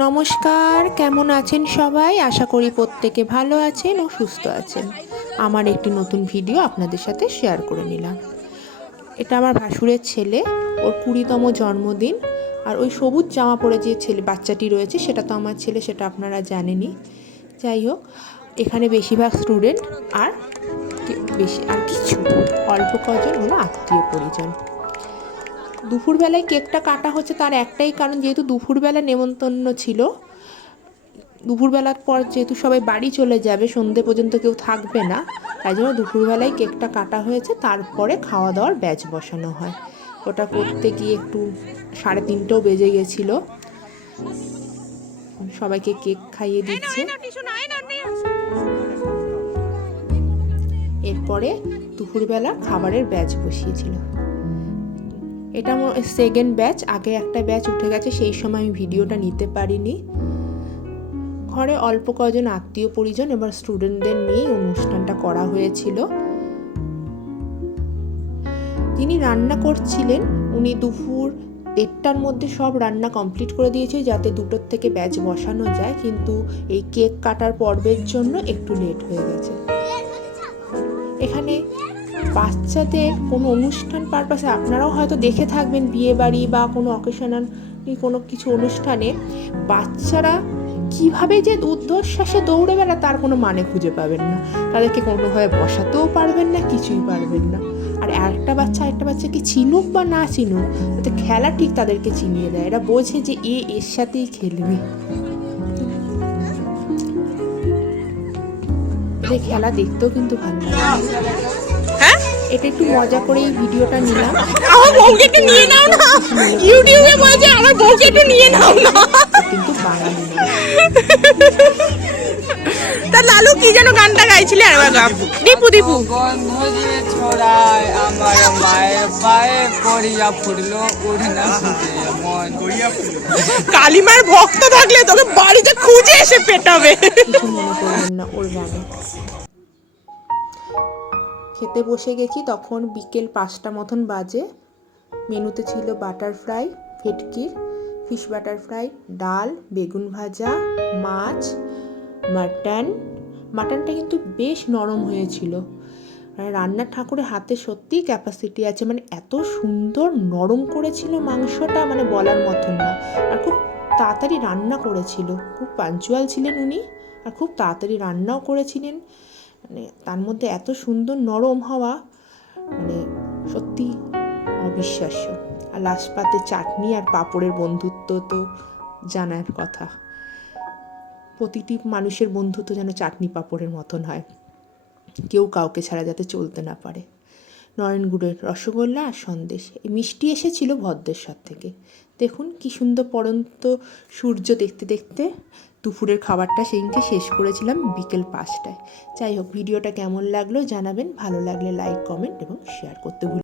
নমস্কার, কেমন আছেন সবাই? আশা করি প্রত্যেকে ভালো আছেন ও সুস্থ আছেন। আমার একটি নতুন ভিডিও আপনাদের সাথে শেয়ার করে নিলাম। এটা আমার ভাসুরের ছেলে, ওর কুড়িতম জন্মদিন। আর ওই সবুজ জামা পরে যে ছেলে, বাচ্চাটি রয়েছে, সেটা তো আমার ছেলে, সেটা আপনারা জানেনই। যাই হোক, এখানে বেশিরভাগ স্টুডেন্ট আর বেশি আর কিছু। অল্প কজন হলো আত্মীয় পরিজন। দুপুরবেলায় কেকটা কাটা হচ্ছে তার একটাই কারণ, যেহেতু দুপুরবেলা নেমন্তন্ন ছিল, দুপুরবেলার পর যেহেতু সবাই বাড়ি চলে যাবে, সন্ধে পর্যন্ত কেউ থাকবে না, তাই জন্য দুপুরবেলায় কেকটা কাটা হয়েছে, তারপরে খাওয়া দাওয়ার ব্যাচ বসানো হয়। ওটা করতে গিয়ে একটু সাড়ে তিনটেও বেজে গেছিল। সবাইকে কেক খাইয়ে দিচ্ছে। এরপরে দুপুরবেলা খাবারের ব্যাচ বসিয়েছিল। এটা সেকেন্ড ব্যাচ আগে একটা ব্যাচ উঠে গেছে, সেই সময় আমি ভিডিওটা নিতে পারিনি। ঘরে অল্প কজন আত্মীয় পরিজন, এবার স্টুডেন্টদের নিয়েই অনুষ্ঠানটা করা হয়েছিল। তিনি রান্না করছিলেন, উনি দুপুর দেড়টার মধ্যে সব রান্না কমপ্লিট করে দিয়েছে, যাতে দুটোর থেকে ব্যাচ বসানো যায়, কিন্তু এই কেক কাটার পর্বের জন্য একটু লেট হয়ে গেছে। এখানে বাচ্চাদের কোনো অনুষ্ঠান পারপাসে আপনারাও হয়তো দেখে থাকবেন বিয়ে বাড়ি বা কোনো অকেশনাল কোনো কিছু অনুষ্ঠানে। বাচ্চারা কীভাবে যে ঊর্ধ্বশ্বাসে দৌড়ে বেড়া তার কোনো মানে খুঁজে পাবেন না। তাদেরকে কোনোভাবে বসাতেও পারবেন না, কিছুই পারবেন না। আর একটা বাচ্চা একটা বাচ্চাকে চিনুক বা না চিনুক, তাতে খেলা ঠিক তাদেরকে চিনিয়ে দেয়। এরা বোঝে যে এ এর সাথেই খেলবে। খেলা দেখতেও কিন্তু ভালো লাগে। এটা একটু মজা করে এই ভিডিওটা নিলাম। আমার বউকে একটু নিয়ে নাও না। ইউটিউবে বলছে আমার বউকে একটু নিয়ে নাও না। কিন্তু বাঙালি না তা লালু কি যেন গানটা গাইছিলে? আর একবার গা দীপু দীপু। গন্ধ যে ছড়ায় আমার মায়ের পায়ে করিয়া ফুটলো উঠনা ফুটে মন কালিমার ভক্ত থাকলে তোকে বাড়িতে খুঁজে এসে পেটাবে। কিছু মনে করবেন না ওর গানে। খেতে বসে গেছি, তখন বিকেল পাঁচটা মতন বাজে। মেনুতে ছিল বাটারফ্রাই ভেটকির ফিশ বাটারফ্রাই ডাল, বেগুন ভাজা, মাছ, মাটন। মাটনটা কিন্তু বেশ নরম হয়েছিল। রান্নার ঠাকুরের হাতে সত্যিই ক্যাপাসিটি আছে। মানে এত সুন্দর নরম করেছিল মাংসটা মানে বলার মতন না। আর খুব তাড়াতাড়ি রান্না করেছিল। খুব পাঞ্চুয়াল ছিলেন উনি, আর খুব তাড়াতাড়ি রান্নাও করেছিলেন। মানে তার মধ্যে এত সুন্দর নরম হওয়া মানে সত্যি অবিশ্বাস্য। আর লাস্ট পাতে চাটনি আর পাঁপড়ের বন্ধুত্ব তো জানার কথা। প্রতিটি মানুষের বন্ধুত্ব যেন চাটনি পাঁপড়ের মতন হয়। কেউ কাউকে ছাড়া যাতে চলতে না পারে। নয়নগুড়ের রসগোল্লা আর সন্দেশ। এই মিষ্টি এসেছিল ভদ্রেশ্বর থেকে। দেখুন কি সুন্দর পরন্ত সূর্য দেখতে দেখতে দুপুরের খাবারটা সেদিনকে শেষ করেছিলাম বিকেল পাঁচটায়। যাই হোক, ভিডিওটা কেমন লাগল জানাবেন, ভালো লাগলে লাইক কমেন্ট এবং শেয়ার করতে ভুল